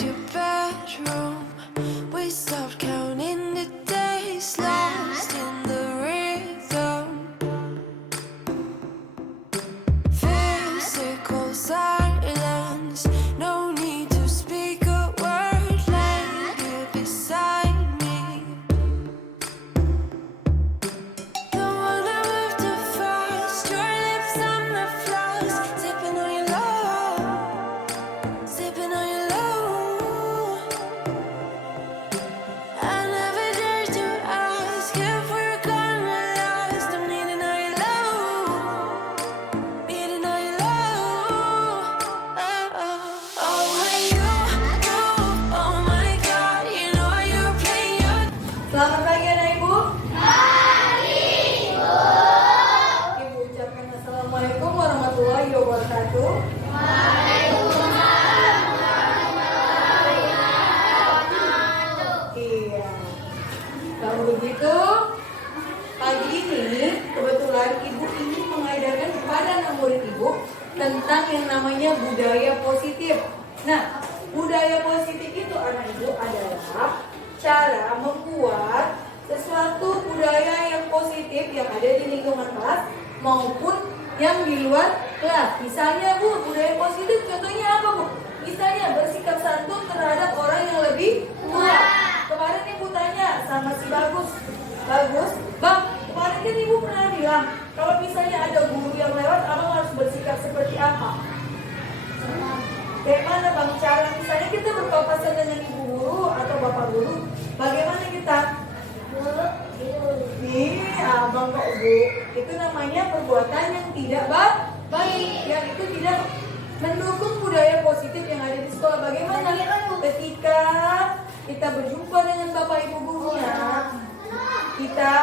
left your bedroom, we stopped counting the days, lost in the rhythm. Physical silence, no need to speak a word, lay here beside me. Don't wanna move too fast, your lips on the flask, sipping on your love, sipping on your love. I never dare to ask if we're gonna last. I'm needing all your love, needing all your love. Oh, when you, oh my God, you know you're playing. Selamat pagi anak ibu. Ibu ucapkan assalamualaikum warahmatullahi wabarakatuh. Iya. Kalau begitu, pagi ini kebetulan ibu ingin mengajarkan kepada anak murid ibu tentang yang namanya budaya positif. Nah, budaya positif itu anak ibu adalah cara membuat sesuatu budaya yang positif yang ada di lingkungan kelas maupun yang di luar kelas. Misalnya Bu, budaya positif contohnya apa Bu? Misalnya bersikap santun terhadap orang yang lebih tua. Kemarin ibu tanya sama si Bagus, Bang, kemarin kan ibu pernah bilang kalau misalnya ada guru yang lewat, abang harus bersikap seperti apa? Kayak mana Bang cara misalnya kita berpapasan dengan ibu guru atau bapak guru, bagaimana kita? Nih, abang kok Bu, itu namanya perbuatan yang tidak baik, yang itu tidak mendukung budaya positif yang ada di sekolah. Bagaimana ketika kita berjumpa dengan bapak ibu gurunya, kita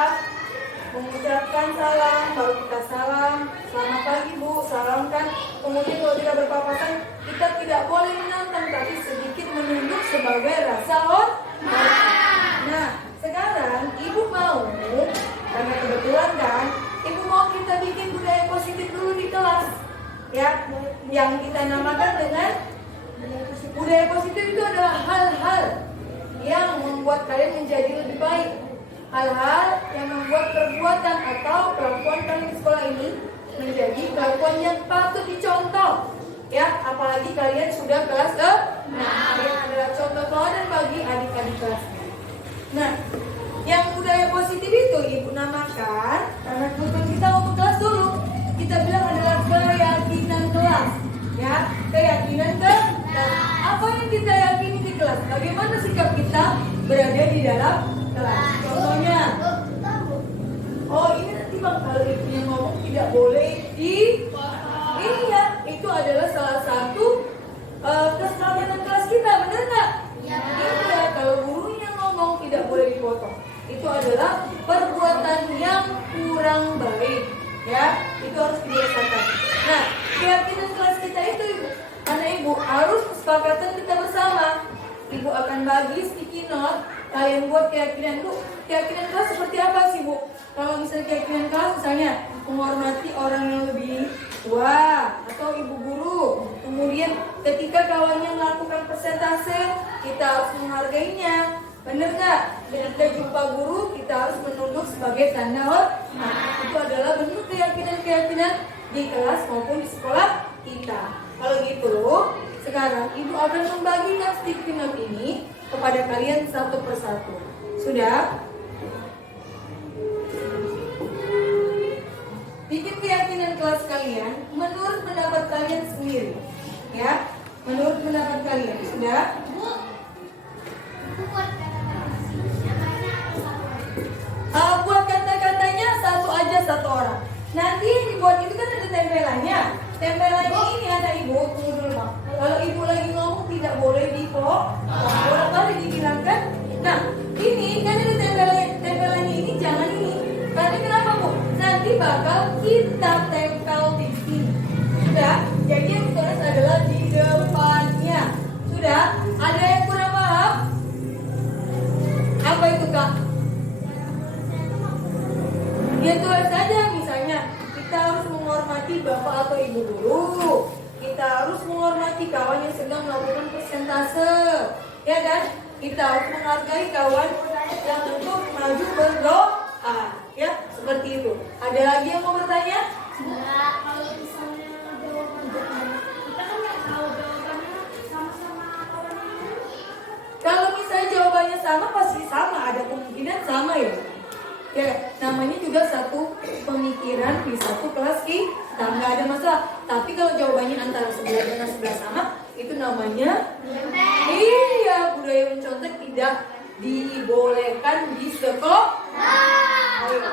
mengucapkan salam, kalau kita salam, selamat pagi Bu, salamkan. Kemudian kalau kita berpapasan, kita tidak boleh menantang, tapi sedikit menunduk sebagai rasa hormat. Nah, sekarang ibu mau, karena kebetulan kan, ibu mau kita bikin budaya positif dulu di kelas, ya, yang kita namakan dengan budaya positif itu adalah hal-hal yang membuat kalian menjadi lebih baik. Hal-hal yang membuat perbuatan atau kelakuan kalian di sekolah ini menjadi kelakuan yang patut dicontoh. Ya, apalagi kalian sudah kelas 6. Kalian adalah contoh teladan bagi adik-adik kelasnya. Nah, yang budaya positif itu ibu namakan, karena tujuan kita untuk kelas dulu, kita bilang adalah keyakinan kelas. Ya, keyakinan kelas. Apa yang kita yakini di kelas? Bagaimana sikap kita berada di dalam kelas? Contohnya, oh ini nanti Bang, kalau ibu yang ngomong tidak boleh di ini ya, itu adalah salah satu keselamatan kelas kita, benar nggak? Iya, kalau gurunya ngomong tidak boleh dipotong. Itu adalah perbuatan yang kurang baik, ya. Itu harus dibiasakan. Nah, keyakinan kelas kita itu ibu, anak ibu harus kesepakatan kita bersama. Ibu akan bagi sticky note, kalian buat keyakinan Bu. Keyakinan kelas seperti apa sih Bu? Kalau misalnya keyakinan kelas misalnya menghormati orang yang lebih tua atau ibu guru. Kemudian ketika kawannya melakukan persentase, kita harus menghargainya. Benar nggak? Ketika jumpa guru, kita harus menunduk sebagai tanda hormat. Itu adalah bentuk keyakinan-keyakinan di kelas maupun di sekolah kita. Kalau gitu, sekarang ibu akan membagikan sticky note ini kepada kalian satu persatu. Sudah? Bikin keyakinan kelas kalian menurut pendapat kalian sendiri, ya. Menurut pendapat kalian, sudah? Buat kata-katanya satu aja satu orang. Nanti yang dibuat itu kan ada tempelannya. Tempelannya ini anak ibu, tunggu dulu Bang. Kalau ibu lagi ngomong tidak boleh boleh kali dibilangkan. Nah, ini kan ada tempelannya ini jangan ini. Karena kenapa Bu? Nanti bakal kita tempel di sini. Sudah? Jadi yang ditulis adalah di depannya. Sudah? Ada yang kurang paham? Apa itu Kak? Ya tulis saja misalnya kita harus menghormati bapak atau ibu guru. Kita kita harus menghormati kawan yang sedang melakukan persentase. Ya kan? Kita harus menghargai kawan yang untuk maju berdoa. Ya, seperti itu. Ada lagi yang mau bertanya? Enggak, kalau misalnya jawaban kita kan nggak tahu jawabannya sama-sama kawan ini. Kalau misalnya jawabannya sama, pasti sama. Ada kemungkinan sama ya. Ya, namanya juga satu pemikiran di satu kelas kita, nggak ada masalah. Tapi kalau jawabannya antara sebelah dengan sebelah sama, itu namanya iya, budaya mencontek tidak dibolehkan di sekolah. Ayo.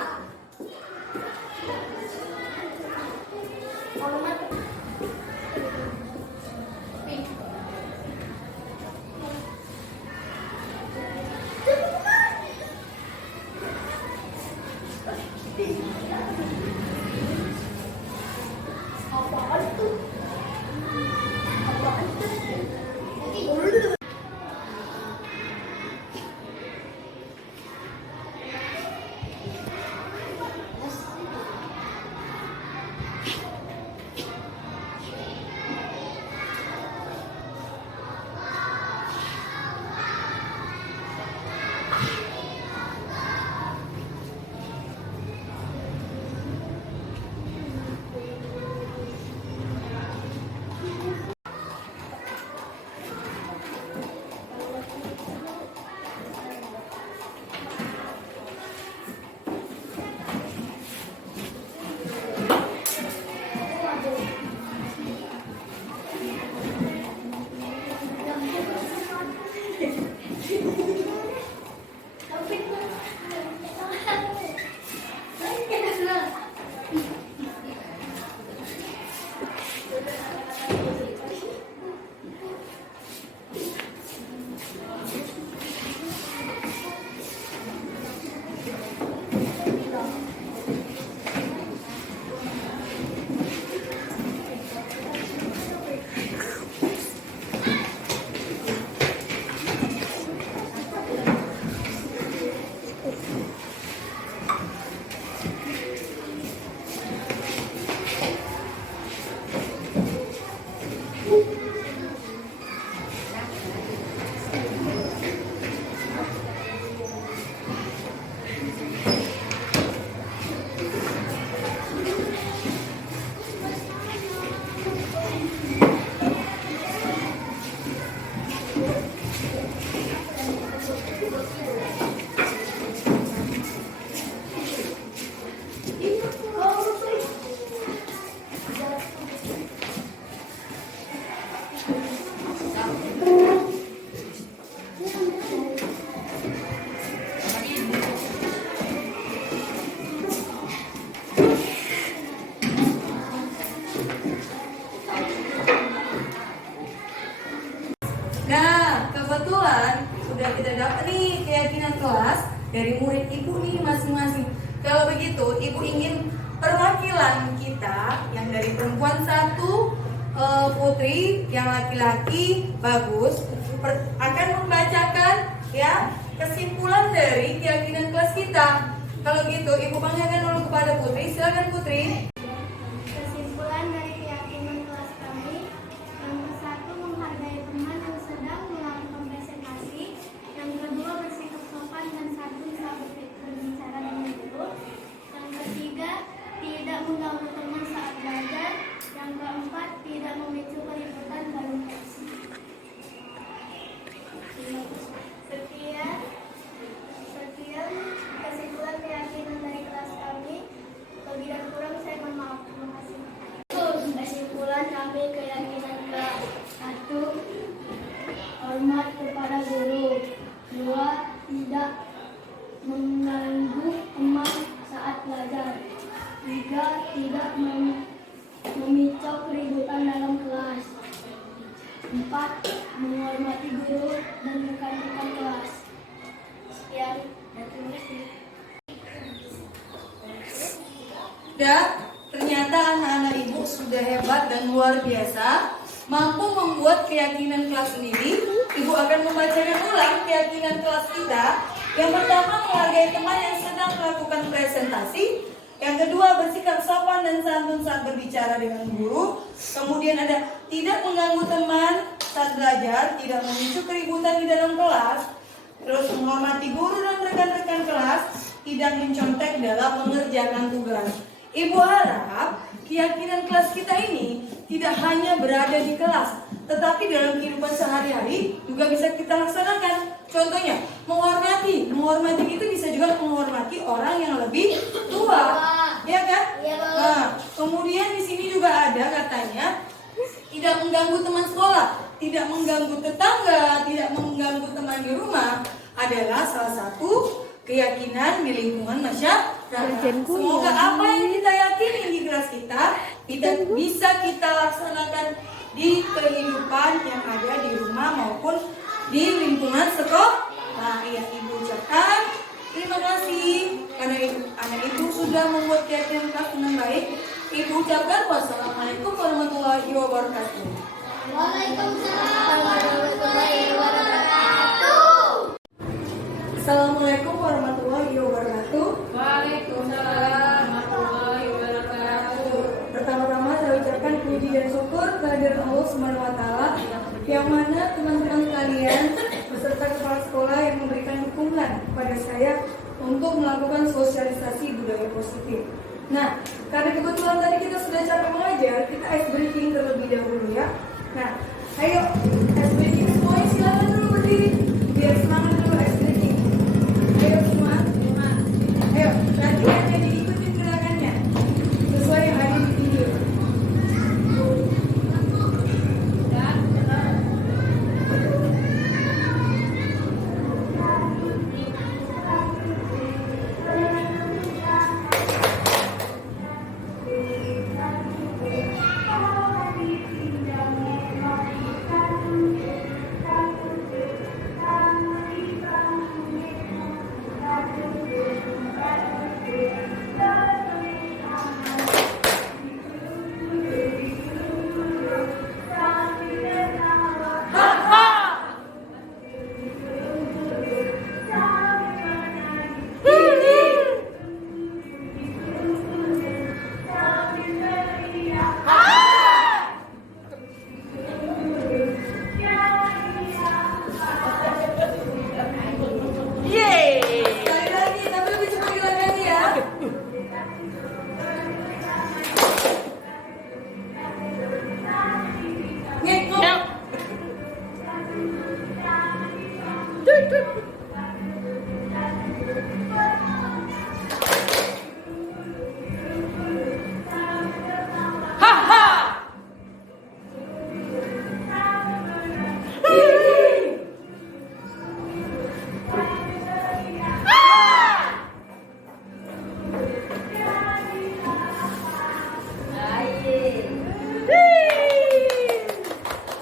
Nah, kebetulan sudah kita dapat nih keyakinan kelas dari murid ibu nih masing-masing. Kalau begitu, ibu ingin perwakilan kita yang dari perempuan satu, putri, yang laki-laki bagus, akan membacakan ya kesimpulan dari keyakinan kelas kita. Kalau gitu, ibu panggilkan dulu kepada putri. Silakan putri. Kesimpulan dari keyakinan kelas kami, yang satu menghargai teman yang sedang melakukan presentasi, yang kedua bersikap sopan dan santun saat berbicara dengan guru, yang ketiga tidak mengganggu teman saat belajar, yang keempat tidak memicu keributan dalam kelas. Sekian kesimpulan keyakinan dari kelas kami. Lebih dan kurang saya mohon maaf. Terima kasih. Kesimpulan kami keyakinan kelas 1, hormat kepada guru. 2, tidak mengganggu teman saat belajar. 3, tidak memicu keributan dalam kelas. 4, menghormati guru dan rekan-rekan kelas. Sekian dan terima kasih. Dan ternyata anak-anak ibu sudah hebat dan luar biasa, mampu membuat keyakinan kelas sendiri. Ibu akan membacakan ulang keyakinan kelas kita. Yang pertama, menghargai teman yang sedang melakukan presentasi. Yang kedua, bersikap sopan dan santun saat berbicara dengan guru. Kemudian ada tidak mengganggu teman saat belajar, tidak memicu keributan di dalam kelas. Terus menghormati guru dan rekan-rekan kelas, tidak mencontek dalam mengerjakan tugas. Ibu harap keyakinan kelas kita ini tidak hanya berada di kelas, tetapi dalam kehidupan sehari-hari juga bisa kita laksanakan. Contohnya, menghormati itu bisa juga menghormati orang yang lebih tua, ya kan? Nah, kemudian di sini juga ada katanya tidak mengganggu teman sekolah, tidak mengganggu tetangga, tidak mengganggu teman di rumah adalah salah satu keyakinan di lingkungan masyarakat. Semoga apa yang kita yakini di kelas kita bisa kita laksanakan di kehidupan yang ada di rumah maupun di lingkungan sekolah. Nah, ya, Ibu ucapkan terima kasih karena anak Ibu sudah membuat keyakinan kelas dengan baik. Ibu ucapkan wassalamualaikum warahmatullahi wabarakatuh. Waalaikumsalam warahmatullahi wabarakatuh. Assalamualaikum warahmatullahi wabarakatuh. Waalaikumsalam warahmatullahi wabarakatuh. Pertama-tama saya ucapkan puji dan syukur kehadirat Allah Subhanahu wa taala yang mana teman-teman sekalian beserta kepala sekolah yang memberikan dukungan kepada saya untuk melakukan sosialisasi budaya positif. Nah, karena kebetulan tadi kita sudah capek mengajar, kita ice breaking terlebih dahulu ya. Nah, ayo ice breaking semuanya silakan dulu berdiri biar semangat dulu ice breaking. Ayo semua. Ayo, latihan jadi ikutin gerakannya sesuai yang ada di video. Sekali lagi, tapi lebih cepat gerakannya ya. Ngek.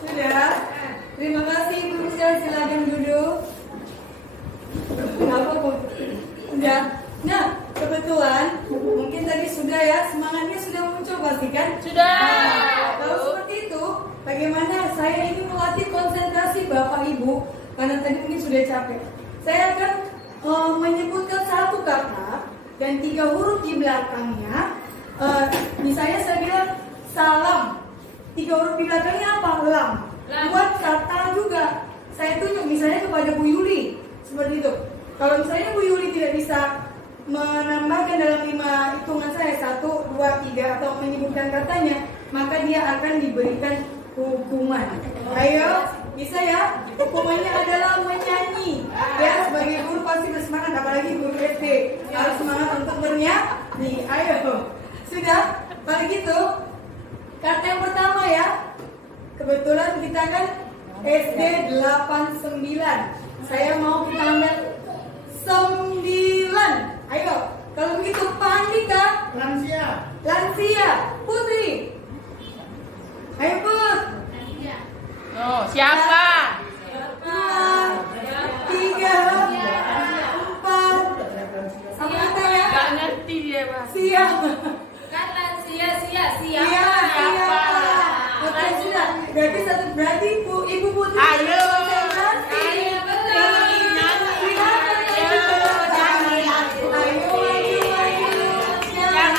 Sudah. Terima kasih Ibu Michelle, silakan duduk. Nggak apa-apa. Udah. Nah, kebetulan mungkin tadi sudah ya, semangatnya sudah muncul pasti kan? Sudah. Nah, kalau seperti itu, bagaimana saya ini melatih konsentrasi Bapak Ibu karena tadi mungkin sudah capek. Saya akan menyebutkan satu kata dan 3 huruf di belakangnya. Misalnya saya bilang salam. 3 huruf di belakangnya apa? Lam. Buat kata juga. Saya tunjuk misalnya kepada Bu Yuli seperti itu. Kalau misalnya Bu Yuli tidak bisa menambahkan dalam 5 hitungan saya 1, 2, 3 atau menyebutkan katanya, maka dia akan diberikan hukuman. Ayo, bisa ya? Hukumannya adalah menyanyi. Ya, sebagai guru pasti bersemangat, apalagi guru SD harus semangat untuk bernyanyi. Ayo, sudah? Kalau gitu, kata yang pertama ya. Kebetulan kita kan SD 89. Saya mau kita ambil 9. Ayo, kalau begitu Pak Andika. Lansia. Putri. Ayo Put. Oh, siapa? 2, 3, 4. Sama kita ya. Gak ngerti dia, Pak. Siap. Kan lansia, Iya, oke sudah. Berarti Ibu Putri. Ayo. Konsentrasi. Ayo, betul. Silakan, Ayo, Ayo, nyanyi. maju. Yang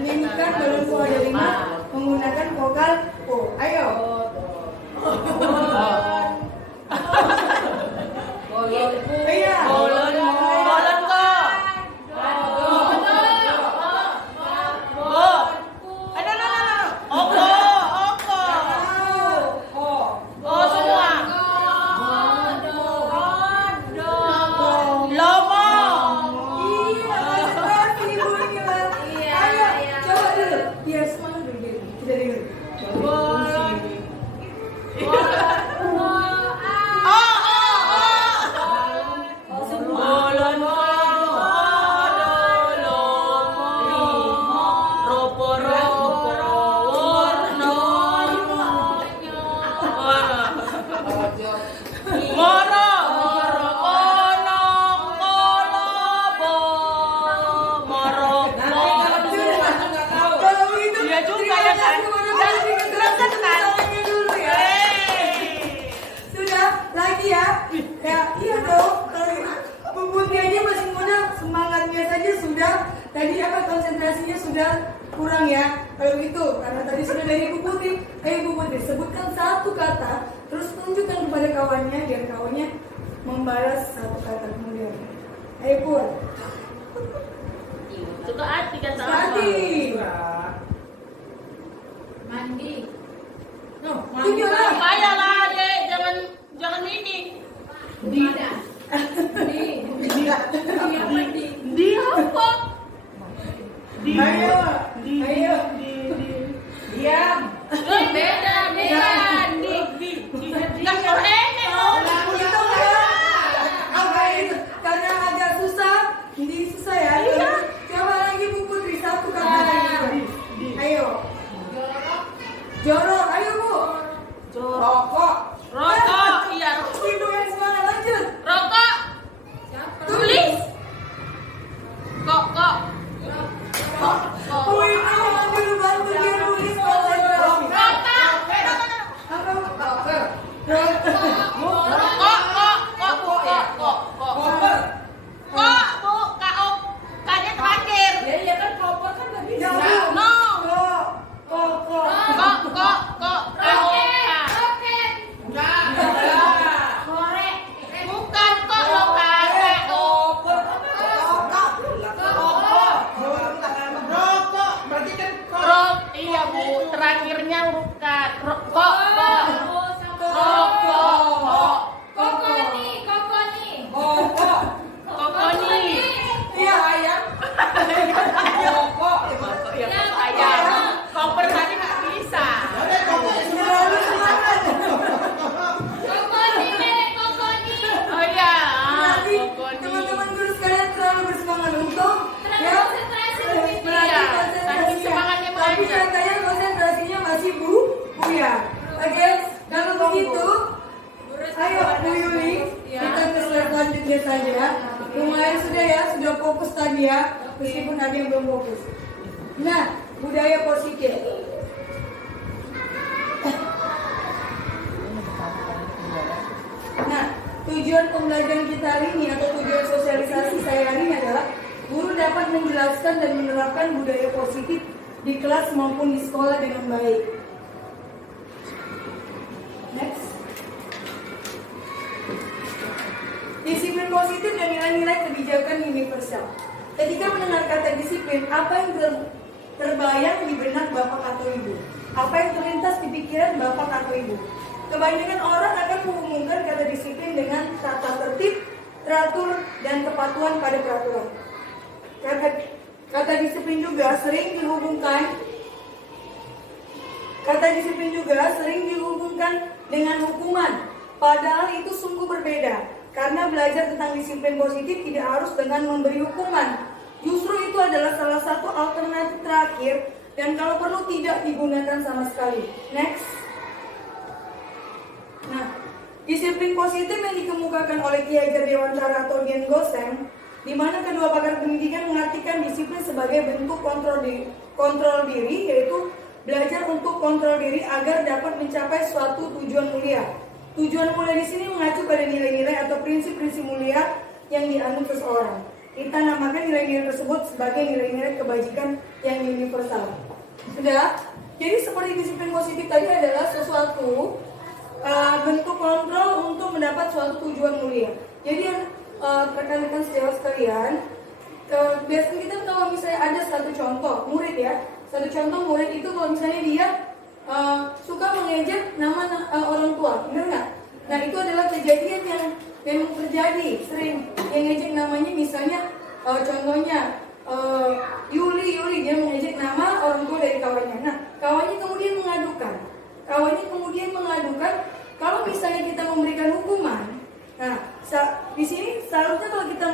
nyanyikan balonku ada 5 menggunakan vokal O. Ayo. Iya. Bolon ko. Oh semua. Lomo. Iya, konsentrasi Ibu Nila. Ayo, coba dulu. Biar semangat dulu. Kita dengar. Bolon ko. Kalau begitu, Dia juga terima ya, kasih kan? kepada Dan Mas Dika. terus kan, kan? Tangannya dulu ya. Sudah, lagi ya. Ya, iya dong. Kalau Bu Putri aja masih muda, semangatnya saja sudah. Tadi apa konsentrasinya sudah kurang ya. Kalau gitu, karena tadi sudah dari Bu Putri. Ayo Bu Putri, sebutkan satu kata, terus tunjukkan kepada kawannya biar kawannya membalas satu kata kemudian. Ayo Put. Suka hati kata apa? Hati. Mandi. Tunjuklah. Payah lah, Dek. Jangan ini. Di apa? Ayo. Ayo. Diam. Beda. Nggak sorene loh. Itu ya. Apa itu? Karena agak susah. Jadi susah ya. Coba lagi Bu Putri satu kata lagi. Ayo. Jorok. Ayo Bu. Rokok. Rokok. Iya. Itu yang semangat lanjut. Rokok. Tulis. Kok. Oh ini yang dulu bantu dia nulis konsentrasi. Rokok. Apa? Rokok. Kok, Bu. Kok. Kanya terakhir. Ya kan rokok kan nggak bisa. No. Kok. Kok. Bukan kok lo kakek. Rok. Iya, Bu. Terakhirnya huruf K. Kok. Kokoni. Iya ayam. Ayam. Koper tadi nggak bisa. Selalu semangat. Oh iya. Nanti Kokoni. teman-teman guru sekalian selalu bersemangat untuk ya melatih Iya, konsentrasinya. saking semangatnya Tapi belajar. katanya konsentrasinya masih buyar. Oke, kalau begitu, ayo Bu Yuli, kita ke slide selanjutnya saja. Lumayan sudah ya, sudah fokus tadi ya, meskipun ada yang belum fokus. Nah, budaya positif. Nah, tujuan pembelajaran kita hari ini atau tujuan sosialisasi saya hari ini adalah guru dapat menjelaskan dan menerapkan budaya positif di kelas maupun di sekolah dengan baik. Next. Disiplin positif dan nilai-nilai kebijakan universal. Ketika mendengar kata disiplin, apa yang terbayang di benak Bapak atau Ibu? Apa yang terlintas di pikiran Bapak atau Ibu? Kebanyakan orang akan menghubungkan kata disiplin dengan tata tertib, teratur, dan kepatuhan pada peraturan. Kata disiplin juga sering dihubungkan dengan hukuman. Padahal itu sungguh berbeda. Karena belajar tentang disiplin positif tidak harus dengan memberi hukuman. Justru itu adalah salah satu alternatif terakhir dan kalau perlu tidak digunakan sama sekali. Next. Nah, disiplin positif yang dikemukakan oleh Ki Hajar Dewantara atau Dian Goseng, di mana kedua pakar pendidikan mengartikan disiplin sebagai bentuk kontrol diri, yaitu belajar untuk kontrol diri agar dapat mencapai suatu tujuan mulia. Tujuan mulia di sini mengacu pada nilai-nilai atau prinsip-prinsip mulia yang dianut seseorang. kita namakan nilai-nilai tersebut sebagai nilai-nilai kebajikan yang universal. Sudah? Jadi seperti disiplin positif tadi adalah sesuatu bentuk kontrol untuk mendapat suatu tujuan mulia. Jadi rekan-rekan sejawat sekalian, biasanya kita kalau misalnya ada satu contoh murid ya, satu contoh murid itu kalau misalnya dia suka mengejek nama orang tua, benar nggak? Nah itu adalah kejadian yang memang terjadi sering, yang ngejek namanya misalnya contohnya Yuli dia mengejek nama orang tua dari kawannya. Nah kawannya kemudian mengadukan kalau misalnya kita memberikan hukuman. Nah di sini seharusnya kalau kita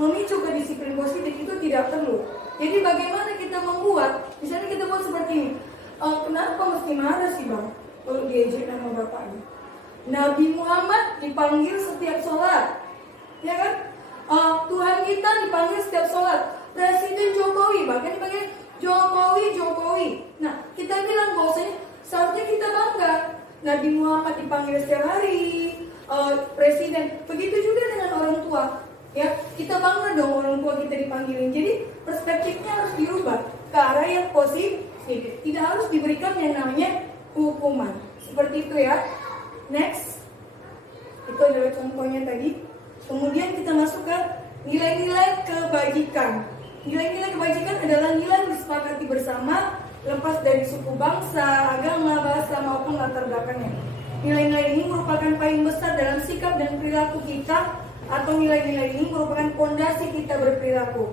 memicu ke disiplin positif itu tidak perlu. Jadi bagaimana kita membuat, misalnya kita buat seperti ini. Kenapa mesti marah sih bang kalau diejek nama bapaknya? Nabi Muhammad dipanggil setiap sholat, ya kan? Tuhan kita dipanggil setiap sholat. Presiden Jokowi bahkan dipanggil Jokowi. Nah kita bilang bahwasanya seharusnya kita bangga. Nabi Muhammad dipanggil setiap hari, presiden. Begitu juga dengan orang tua. Ya, kita bangga dong orang tua kita dipanggilin. Jadi perspektifnya harus dirubah ke arah yang positif. Tidak harus diberikan yang namanya hukuman. Seperti itu ya. Next. Itu adalah contohnya tadi. Kemudian kita masuk ke nilai-nilai kebajikan. Nilai-nilai kebajikan adalah nilai yang disepakati bersama, lepas dari suku, bangsa, agama, bahasa maupun latar belakangnya. Nilai-nilai ini merupakan payung besar dalam sikap dan perilaku kita, atau nilai-nilai ini merupakan fondasi kita berperilaku.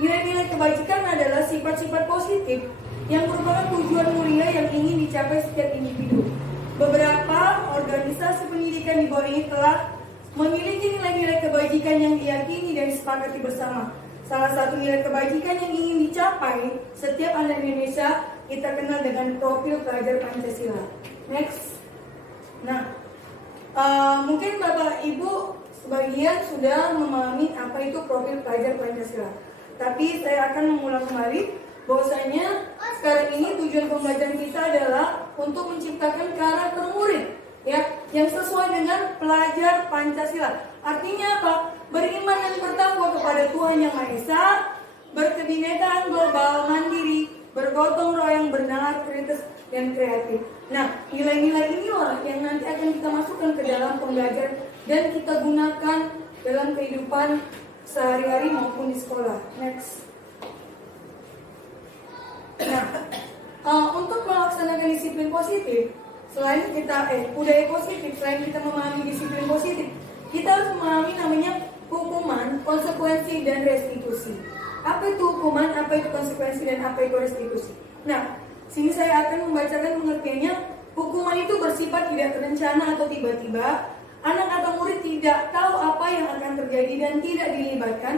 Nilai-nilai kebajikan adalah sifat-sifat positif yang merupakan tujuan mulia yang ingin dicapai setiap individu. Beberapa organisasi pendidikan di bawah ini telah memiliki nilai-nilai kebajikan yang diyakini dan disepakati bersama. Salah satu nilai kebajikan yang ingin dicapai setiap anak Indonesia kita kenal dengan profil pelajar Pancasila. Next. Nah, mungkin Bapak Ibu sebagian sudah memahami apa itu profil pelajar Pancasila. Tapi saya akan mengulang kembali bahwasanya sekarang ini tujuan pembelajaran kita adalah untuk menciptakan karakter murid ya yang sesuai dengan pelajar Pancasila. Artinya apa? Beriman dan bertakwa kepada Tuhan Yang Maha Esa, berkebinekaan global, mandiri, bergotong royong, bernalar kritis dan kreatif. Nah, nilai-nilai inilah yang nanti akan kita masukkan ke dalam pembelajaran dan kita gunakan dalam kehidupan sehari-hari maupun di sekolah. Next. Nah, untuk melaksanakan disiplin positif, selain kita budaya positif, selain kita memahami disiplin positif, kita harus memahami namanya hukuman, konsekuensi, dan restitusi. Apa itu hukuman, apa itu konsekuensi, dan apa itu restitusi? Nah, sini saya akan membacakan pengertiannya. Hukuman itu bersifat tidak terencana atau tiba-tiba. Anak atau murid tidak tahu apa yang akan terjadi dan tidak dilibatkan.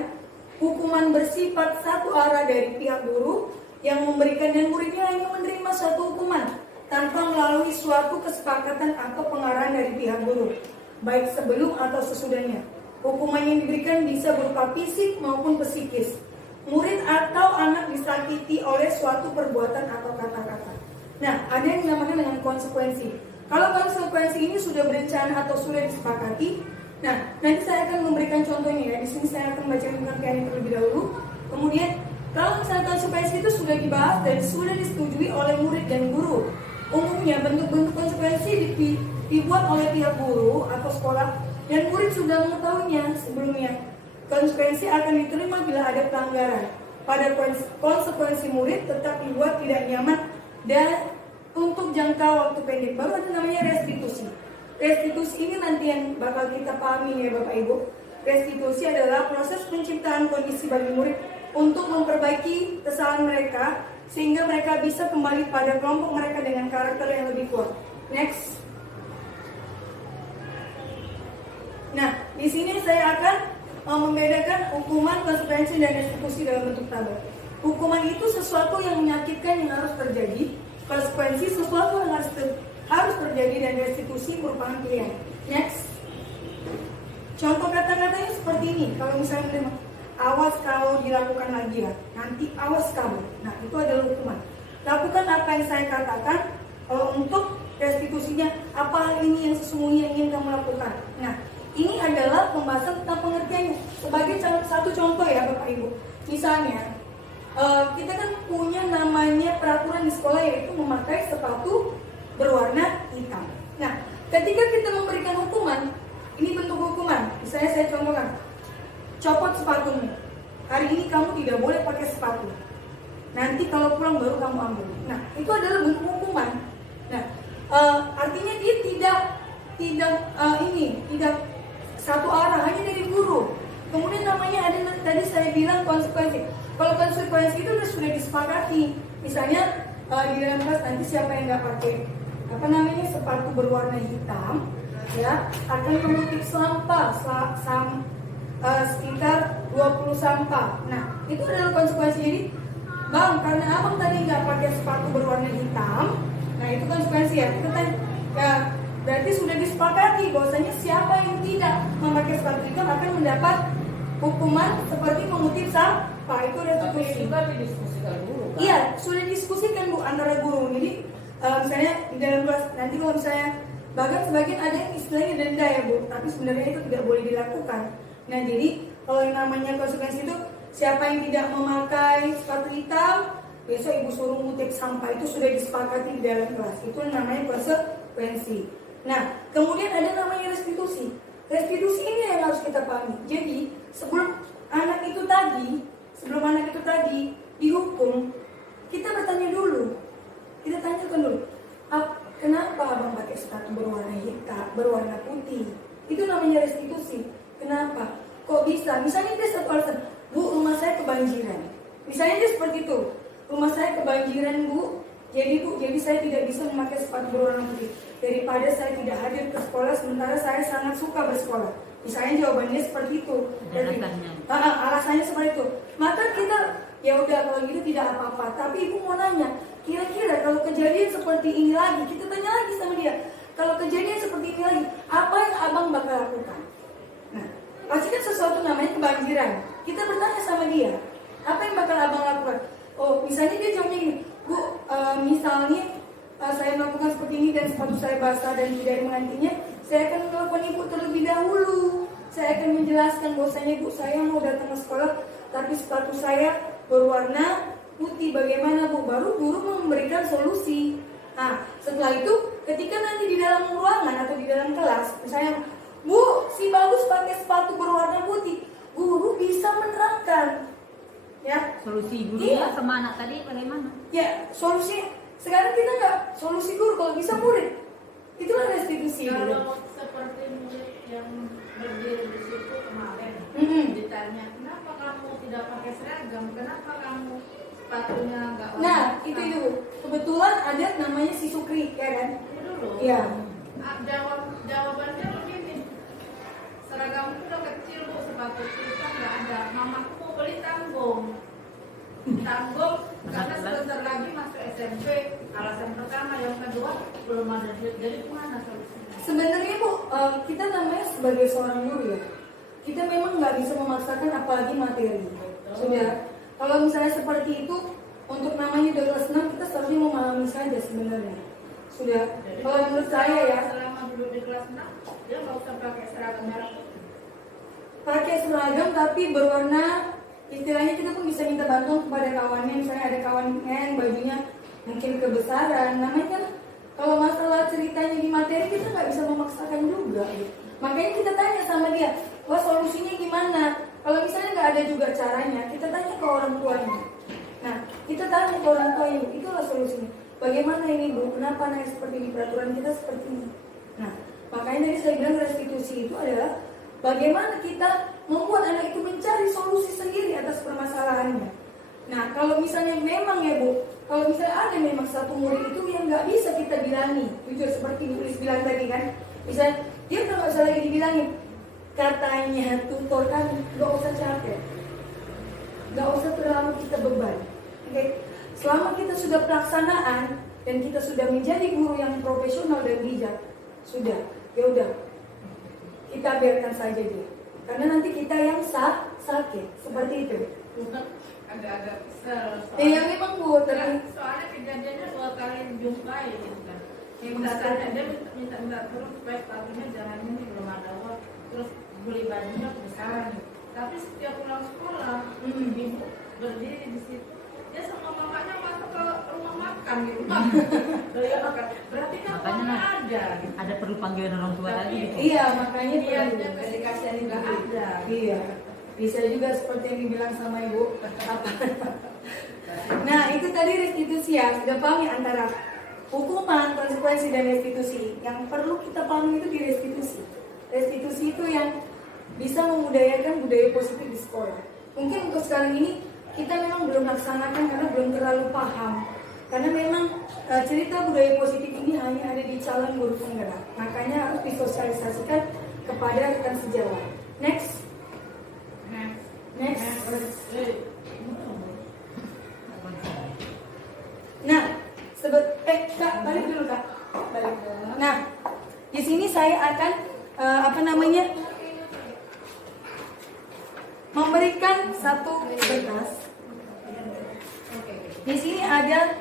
Hukuman bersifat satu arah dari pihak guru yang memberikan, dan muridnya hanya menerima suatu hukuman tanpa melalui suatu kesepakatan atau pengarahan dari pihak guru, baik sebelum atau sesudahnya. Hukuman yang diberikan bisa berupa fisik maupun psikis. Murid atau anak disakiti oleh suatu perbuatan atau kata-kata. Nah, ada yang dinamakan dengan konsekuensi. Kalau konsekuensi ini sudah berencana atau sudah disepakati, nah nanti saya akan memberikan contohnya ya. Di sini saya akan membaca pengertiannya terlebih dahulu. Kemudian, kalau misalnya konsekuensi itu sudah dibahas dan sudah disetujui oleh murid dan guru, umumnya bentuk-bentuk konsekuensi dibuat oleh pihak guru atau sekolah dan murid sudah mengetahuinya sebelumnya. Konsekuensi akan diterima bila ada pelanggaran. Pada konsekuensi murid tetap dibuat tidak nyaman dan untuk jangka waktu pendek. Baru ada namanya restitusi. Restitusi ini nanti yang bakal kita pahami ya Bapak Ibu. Restitusi adalah proses penciptaan kondisi bagi murid untuk memperbaiki kesalahan mereka sehingga mereka bisa kembali pada kelompok mereka dengan karakter yang lebih kuat. Next. Nah, di sini saya akan membedakan hukuman, konsekuensi, dan restitusi dalam bentuk tabel. Hukuman itu sesuatu yang menyakitkan yang harus terjadi. Konsekuensi sesuatu yang harus terjadi, dan restitusi merupakan pilihan. Next. Contoh kata-katanya seperti ini. Kalau misalnya awas kalau dilakukan lagi ya, nanti awas kamu. Nah, itu adalah hukuman. Lakukan apa yang saya katakan. Untuk restitusinya, apa hal ini yang sesungguhnya ingin kamu lakukan. Nah, Ini adalah pembahasan tentang pengertiannya. Sebagai satu contoh ya Bapak Ibu. Misalnya, kita kan punya namanya peraturan di sekolah yaitu memakai sepatu berwarna hitam. Nah, ketika kita memberikan hukuman, ini bentuk hukuman. Misalnya saya contohkan, copot sepatumu. Hari ini kamu tidak boleh pakai sepatu. Nanti kalau pulang baru kamu ambil. Nah, itu adalah bentuk hukuman. Nah, artinya dia tidak satu arah, hanya dari guru. Kemudian namanya ada tadi saya bilang konsekuensi. Kalau konsekuensi itu sudah disepakati. Misalnya di dalam kelas nanti siapa yang nggak pakai sepatu berwarna hitam, ya akan mengutip sampah sekitar 20 sampah. Nah, itu adalah konsekuensi. Jadi, Bang, karena abang tadi nggak pakai sepatu berwarna hitam, nah itu konsekuensi ya. Kita tanya, ya berarti sudah disepakati bahwasanya siapa yang tidak memakai sepatu hitam akan mendapat hukuman seperti mengutip sampah. Itu restitusi. Juga didiskusikan dulu kan? Iya, sudah diskusikan Bu antara guru. Jadi misalnya di dalam kelas nanti kalau misalnya bahkan sebagian ada yang istilahnya denda ya Bu, tapi sebenarnya itu tidak boleh dilakukan. Nah jadi kalau yang namanya konsekuensi itu siapa yang tidak memakai sepatu hitam, besok ibu suruh ngutip sampah. Itu sudah disepakati di dalam kelas. Itu namanya konsekuensi. Nah kemudian ada namanya restitusi. Restitusi ini yang harus kita pahami. Jadi sebelum anak itu tadi dihukum, kita bertanya dulu. Kita tanyakan dulu, kenapa abang pakai sepatu berwarna hitam, berwarna putih? Itu namanya restitusi. Kenapa? Kok bisa? Misalnya dia satu alasan, Bu, rumah saya kebanjiran. Misalnya dia seperti itu, rumah saya kebanjiran Bu, jadi saya tidak bisa memakai sepatu berwarna putih. Daripada saya tidak hadir ke sekolah, sementara saya sangat suka bersekolah. Misalnya jawabannya seperti itu. Alasannya seperti itu. Maka kita, ya udah kalau gitu tidak apa-apa. Tapi ibu mau nanya, kira-kira kalau kejadian seperti ini lagi, kita tanya lagi sama dia. Kalau kejadian seperti ini lagi, apa yang abang bakal lakukan? Nah, pasti kan sesuatu namanya kebanjiran. Kita bertanya sama dia, apa yang bakal abang lakukan? Oh, misalnya dia jawabnya gini, Bu, misalnya saya melakukan seperti ini dan sepatu saya basah dan tidak ada mengantinya, saya akan melakukan ibu terlebih dahulu. Saya akan menjelaskan bahwasanya Bu, saya mau datang ke sekolah, tapi sepatu saya berwarna putih. Bagaimana Bu? Baru guru memberikan solusi. Nah, setelah itu ketika nanti di dalam ruangan atau di dalam kelas, misalnya, Bu, si bagus pakai sepatu berwarna putih, guru bisa menerangkan. Ya, Solusi guru Iya. sama anak tadi bagaimana? ya solusi. Sekarang kita nggak solusi guru, kalau bisa murid. Itulah restitusi. Kalau seperti murid yang berdiri di situ kemarin ditanya, kenapa kamu tidak pakai seragam? Kenapa kamu sepatunya nggak warna Nah, hitam?" itu kebetulan ada namanya si Sukri, ya kan? Dulu. Iya. Jawabannya begini, seragam itu udah kecil Bu, sepatu kita nggak ada. Mamaku mau beli tanggung karena sebentar lagi masuk SMP. Alasan pertama, yang kedua belum ada duit. Jadi mana solusinya? Sebenarnya Bu, kita namanya sebagai seorang guru ya, kita memang nggak bisa memaksakan apalagi materi. Sudah, kalau misalnya seperti itu, untuk namanya udah kelas 6, kita seharusnya memahami saja sebenarnya. Sudah, Jadi kalau menurut saya ya, selama duduk di kelas 6 dia nggak usah pakai seragam merah putih. pakai seragam tapi berwarna, istilahnya kita pun bisa minta bantuan kepada kawannya. Misalnya ada kawannya yang bajunya mungkin kebesaran, namanya kan kalau masalah ceritanya di materi kita nggak bisa memaksakan juga gitu. Makanya kita tanya sama dia, wah solusinya gimana? Kalau misalnya nggak ada juga caranya, kita tanya ke orang tuanya. Nah, kita tanya ke orang tuanya, itulah solusinya. Bagaimana ini Bu? Kenapa naik seperti ini? Peraturan kita seperti ini. Nah, makanya tadi saya bilang restitusi itu adalah bagaimana kita membuat anak itu mencari solusi sendiri atas permasalahannya. Nah, kalau misalnya memang ya Bu, kalau misalnya ada memang satu murid itu yang nggak bisa kita bilangi, jujur seperti Bu Lis bilang tadi kan, misalnya dia udah nggak usah lagi dibilangin, katanya tutor kan nggak usah capek, nggak usah terlalu kita beban. Oke? Selama kita sudah pelaksanaan dan kita sudah menjadi guru yang profesional dan bijak, sudah, ya udah, kita biarkan saja dia. Karena nanti kita yang sakit, seperti itu. Agak-agak kesel. Ya memang Bu, tapi Soalnya kejadiannya 2 kali dijumpai gitu kan. Minta tanya, dia minta terus supaya sepatunya jangan ini belum ada uang. terus beli bajunya besaran. Tapi setiap pulang sekolah, ibu berdiri di situ, dia sama mamanya masuk ke rumah makan gitu. Doyan makan. Berarti kan Makanya uangnya ada. ada perlu panggilan orang tua lagi gitu. Iya, makanya Niatnya perlu kasih kasihan ibu. nggak ada. Iya, bisa juga seperti yang dibilang sama ibu. Nah, itu tadi restitusi ya. Sudah paham ya antara hukuman, konsekuensi, dan restitusi. Yang perlu kita pahami itu di restitusi. Restitusi itu yang bisa memudayakan budaya positif di sekolah. Mungkin untuk sekarang ini kita memang belum laksanakan karena belum terlalu paham. Karena memang cerita budaya positif ini hanya ada di calon guru penggerak. Makanya harus disosialisasikan kepada rekan sejawat. Next. Nah, Kak, balik dulu Kak. Balik. Nah, di sini saya akan memberikan satu kertas. Di sini ada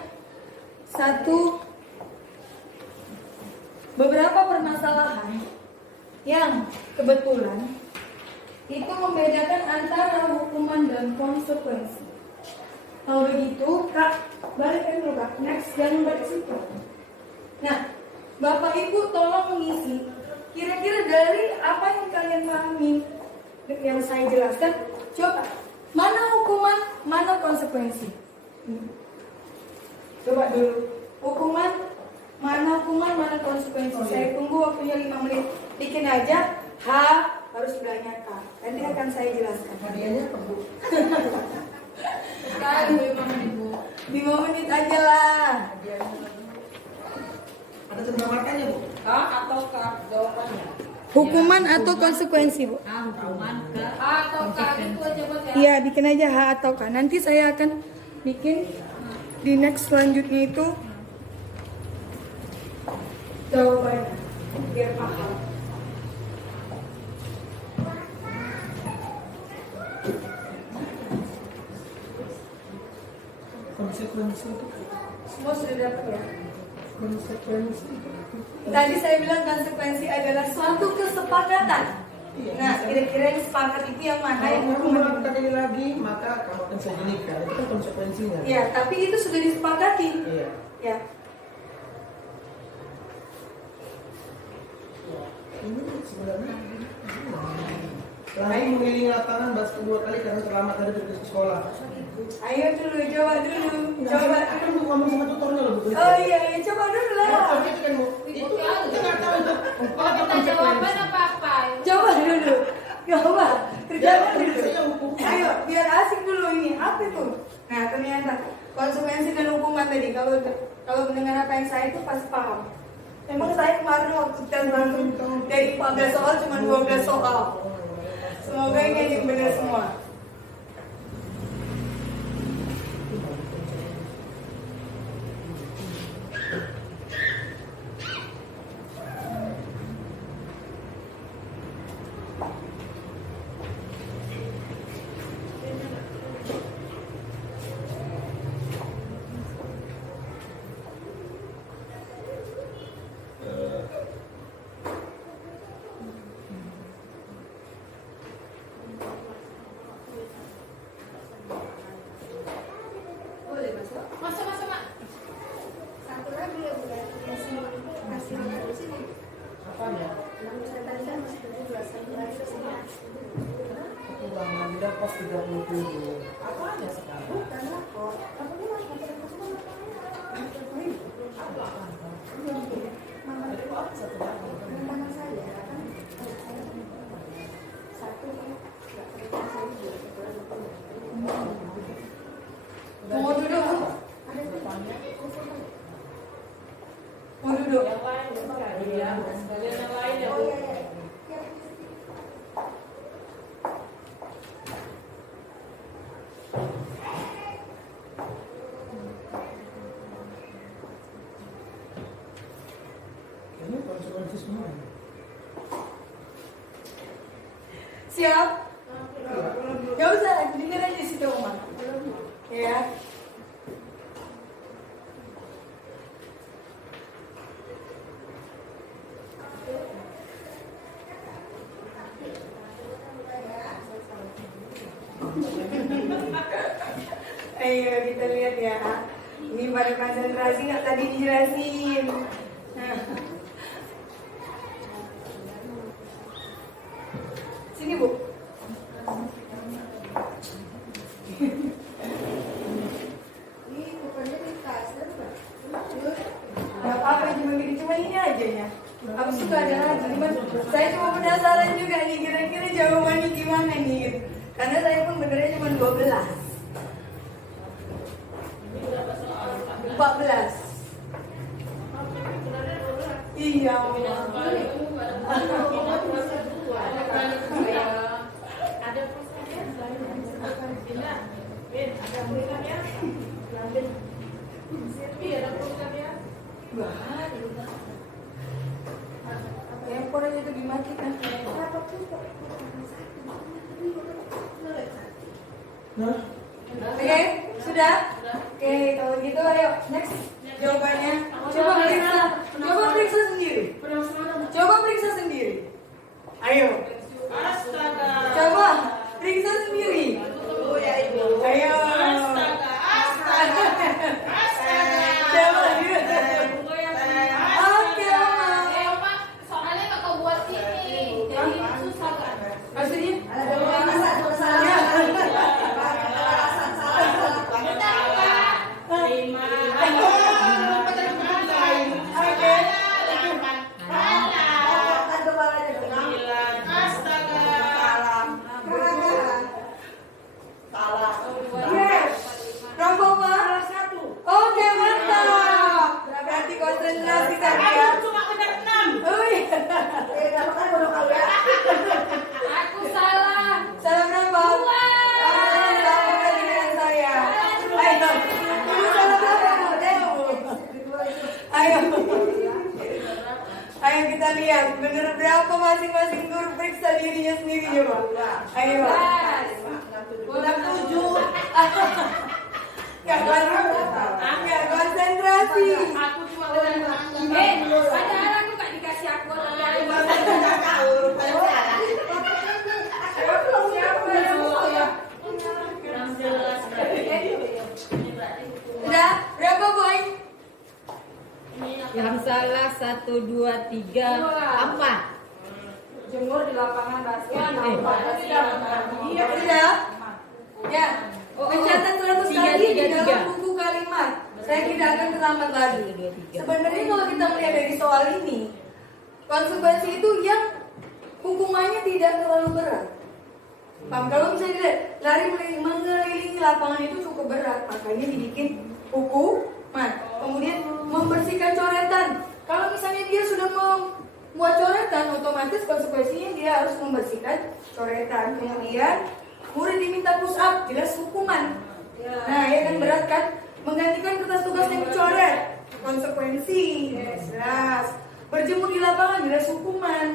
beberapa permasalahan yang kebetulan itu membedakan antara hukuman dan konsekuensi. Kalau begitu, Kak, balikkan dulu Kak. Next, jangan balik situ. Nah, Bapak Ibu tolong mengisi kira-kira dari apa yang kalian pahami yang saya jelaskan. Coba, mana hukuman, mana konsekuensi? Coba dulu, mana hukuman, mana konsekuensi. Saya tunggu waktunya 5 menit. Bikin aja, H harus bilangnya K. Nanti akan saya jelaskan. Hadiahnya apa, Bu? Sekali 5 menit aja lah. Ada tanda markanya, Bu? Atau jawabannya? Hukuman atau konsekuensi, Bu? Hukuman ke Atau itu aja buat ya. Iya, bikin aja H atau K. Nanti saya akan bikin di next selanjutnya itu jawabannya biar paham. Konsekuensi itu. Semua sudah dapat ya? Konsekuensi itu. Tadi saya bilang konsekuensi adalah suatu kesepakatan. Nah, kira-kira yang sepakat itu yang mana yang Kalau kamu hukuman? melakukan ini lagi, maka kamu akan saya jenikah. Itu kan konsekuensinya. Ya, tapi itu sudah disepakati. Iya. Ya. Ini sebenarnya lain mengelilingi lapangan basket 2 kali karena terlambat dari pergi ke sekolah. Ayo dulu, coba dulu. Coba kan Bu ngomong sama tutornya loh, Bu. Oh iya, coba dulu lah. Itu kan Bu. Itu kita nggak tahu itu. Kita jawaban apa-apa. Coba dulu. Coba. Kerjakan dulu. Biasanya hukum. Ayo, biar asik dulu ini. Apa itu? Nah, ternyata konsekuensi dan hukuman tadi. Kalau mendengar apa yang saya itu pasti paham. Memang saya kemarin waktu tes langsung dari 14 soal cuma 12 soal. Semoga ini yang benar semua. Masuk, Mak. Satu lagi ya Bu ya, kasih di sini. Apa ya? Saya tadi kan masih 17, satu lagi ke sini. Ulangan tidak pas 37. Apa aja sekarang? Bukan lapor, apa ini lapor? Mama saya kan satu nggak terima saya juga. Mau duduk? Mau duduk? Yang lain sekali ya. Sekalian yang lain ya, Bu. Oh iya iya. Ini konsekuensi semua. Siap? Gak usah, dengar aja situ Oma. Ya. Ayo kita lihat ya. Ini pada konsentrasi nggak tadi dijelasin. Nah. Sini Bu. Ini bukannya di kasar, Pak. Nggak apa-apa, cuma ini aja ya. Aku suka ada lagi, cuman saya cuma penasaran juga nih kira-kira jawabannya gimana nih gitu. Karena saya pun benernya cuma 12. 14. Iya. Handphone itu dimatikan. Oke, sudah? Oke, kalau gitu ayo next jawabannya. Coba periksa sendiri. Coba periksa sendiri. Ayo. Astaga. Coba periksa sendiri. Ayo. Coba dia. Oke, Oma. Soalnya kakak buat ini, jadi susah kan? Maksudnya? Yes. Berapa, Pak? 1. Oke, mantap. Berarti konsentrasi tadi ya. Cuma benar 6. Oh iya. Aku salah. Salah berapa? 2. Sama lagi dengan saya. Ayo. Kamu salah berapa? Ayo. Ayo kita lihat benar berapa masing-masing guru periksa dirinya sendiri coba. Ayo. Udah 7. Nggak konsentrasi. Aku cuma benar 6. Padahal aku gak dikasih aku lagi. Udah berapa boy? Yang salah 1, 2, 3, 4. Jemur di lapangan basket. Iya. Sudah? Ya. Mencatat 100 Tiga, kali tiga, di dalam tiga. buku kalimat. Saya tidak akan terlambat lagi. 1, 2, 3. Sebenarnya kalau kita melihat dari soal ini, konsekuensi itu yang hukumannya tidak terlalu berat. Paham? Kalau misalnya dilihat, lari mengelilingi lapangan itu cukup berat, makanya dibikin hukuman. Kemudian membersihkan coretan. Kalau misalnya dia sudah membuat coretan, otomatis konsekuensinya dia harus membersihkan coretan. Kemudian murid diminta push up, jelas hukuman. Nah, ya kan berat kan? Menggantikan kertas tugas yang dicoret, konsekuensi, jelas. Berjemur di lapangan, jelas hukuman.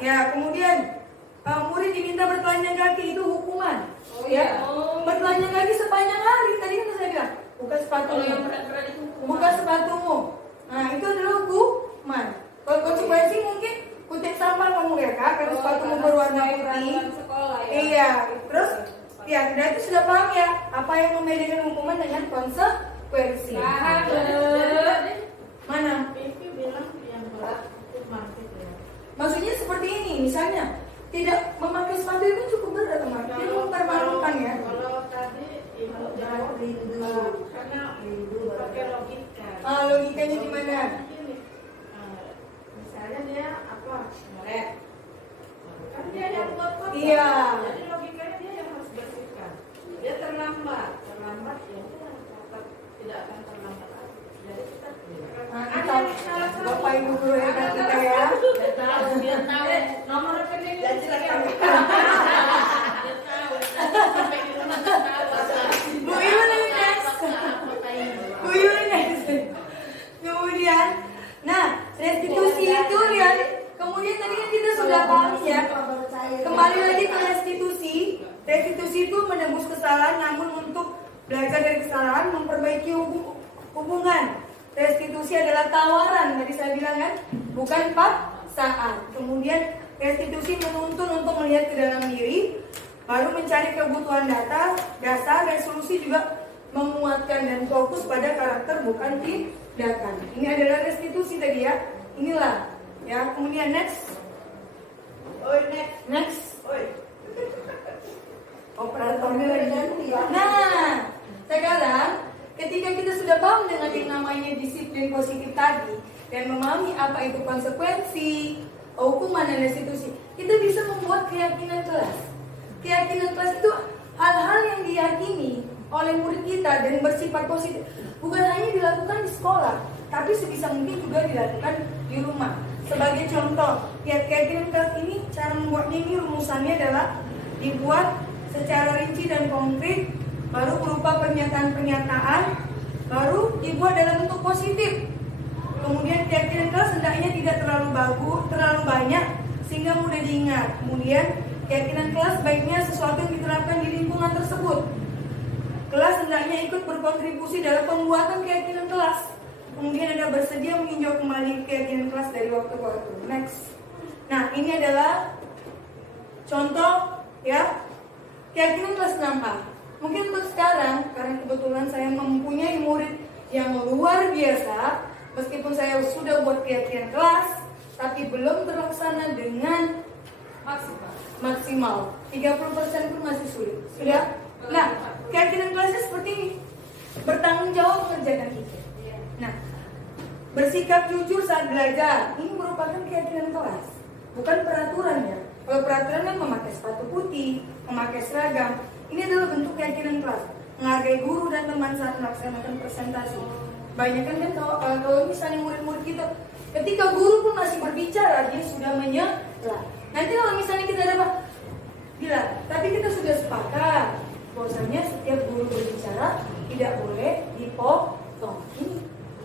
Ya, kemudian murid diminta bertelanjang kaki, itu hukuman. Ya, bertelanjang kaki sepanjang hari. Tadi kan saya bilang, buka sepatumu. Buka sepatumu. Nah, itu adalah hukuman. Kalau konsekuensi mungkin kutip sampah kamu ya kak, karena sepatumu berwarna putih. Iya, terus ya berarti sudah paham ya apa yang membedakan hukuman dengan konsekuensi. Mana? Pipi bilang yang berat itu market ya. Maksudnya seperti ini, misalnya tidak memakai sepatu itu cukup berat teman. Dia mempermalukan ya. Kalau tadi ibu jawab karena pakai logika. Logikanya gimana? Gini, misalnya dia apa? Melek. Kan dia yang buat kotor. Iya. Jadi logikanya dia yang harus bersihkan. Dia terlambat ya udah dapat tidak akan terlambat lagi. Jadi kita Bapak Ibu guru hebat kita ya. biar tahu nomor rekeningnya Bu Yuli next. Bu Yuli next. Kemudian, nah restitusi itu ya. Kemudian tadi kan kita sudah paham ya. Kembali lagi ke restitusi. Restitusi itu menebus kesalahan, namun untuk belajar dari kesalahan, memperbaiki hubungan. Restitusi adalah tawaran, tadi saya bilang kan, bukan paksaan. Kemudian restitusi menuntun untuk melihat ke dalam diri, baru mencari kebutuhan dasar. Resolusi juga menguatkan dan fokus pada karakter bukan tindakan. Ini adalah restitusi tadi ya. Inilah ya. Kemudian next. Next. Operatornya lagi ganti ya. Nah, sekarang ketika kita sudah paham dengan yang namanya disiplin positif tadi dan memahami apa itu konsekuensi, hukuman dan restitusi, kita bisa membuat keyakinan kelas. Keyakinan kelas itu hal-hal yang diyakini oleh murid kita dan bersifat positif. Bukan hanya dilakukan di sekolah, tapi sebisa mungkin juga dilakukan di rumah. Sebagai contoh, keyakinan kelas ini, cara membuatnya ini rumusannya adalah dibuat secara rinci dan konkret, baru berupa pernyataan-pernyataan, baru dibuat dalam bentuk positif. Kemudian keyakinan kelas hendaknya tidak terlalu banyak sehingga mudah diingat. Kemudian keyakinan kelas baiknya sesuatu yang diterapkan di lingkungan tersebut. Kelas hendaknya ikut berkontribusi dalam pembuatan keyakinan kelas. Kemudian ada bersedia meninjau kembali keyakinan kelas dari waktu ke waktu. Next. Nah, ini adalah contoh ya keyakinan kelas 6A. Mungkin untuk sekarang, karena kebetulan saya mempunyai murid yang luar biasa, meskipun saya sudah buat keyakinan kelas, tapi belum terlaksana dengan maksimal. 30% pun masih sulit. Sudah? Nah, keyakinan kelasnya seperti ini. Bertanggung jawab mengerjakan itu. Nah, bersikap jujur saat belajar. Ini merupakan keyakinan kelas, bukan peraturannya. Kalau peraturan kan memakai sepatu putih, memakai seragam. Ini adalah bentuk keyakinan kelas. Menghargai guru dan teman saat melaksanakan presentasi. Banyak kan kalau misalnya murid-murid kita, ketika guru pun masih berbicara, dia sudah menyerah. Nanti kalau misalnya kita dapat bilang, tapi kita sudah sepakat bahwasanya setiap guru berbicara tidak boleh dipotong. Ini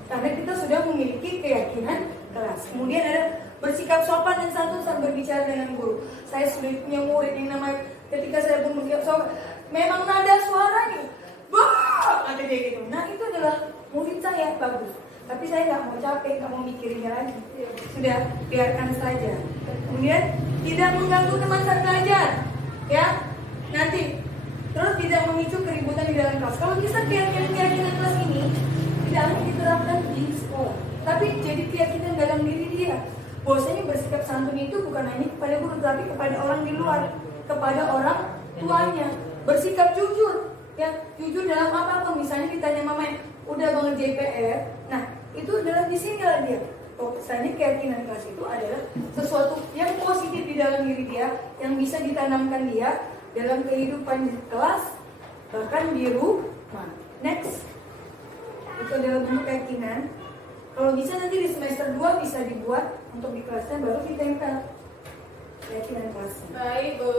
karena kita sudah memiliki keyakinan kelas. Kemudian ada bersikap sopan dan santun saat berbicara dengan guru. Saya sudah punya murid yang namanya ketika saya pun bersikap sopan, memang nada suaranya, wah, ada kayak gitu. Nah itu adalah murid saya bagus. Tapi saya nggak mau capek, nggak mau mikirinnya lagi. Sudah biarkan saja. Kemudian tidak mengganggu teman saat belajar, ya. Nanti terus tidak memicu keributan di dalam kelas. Kalau bisa keyakinan kelas ini tidak hanya diterapkan di sekolah, tapi jadi keyakinan dalam diri dia. Bahwasanya bersikap santun itu bukan hanya kepada guru, tapi kepada orang di luar, kepada orang tuanya. Bersikap jujur, ya jujur dalam apa-apa. Misalnya ditanya mamanya, udah mengerjain PR, nah itu adalah di sini lah dia. Misalnya keyakinan kelas itu adalah sesuatu yang positif di dalam diri dia, yang bisa ditanamkan dia dalam kehidupan di kelas, bahkan di rumah. Next, itu adalah bentuk keyakinan. Kalau bisa nanti di semester 2 bisa dibuat untuk di kelasnya, baru ditempel keyakinan kelasnya. Baik Bu,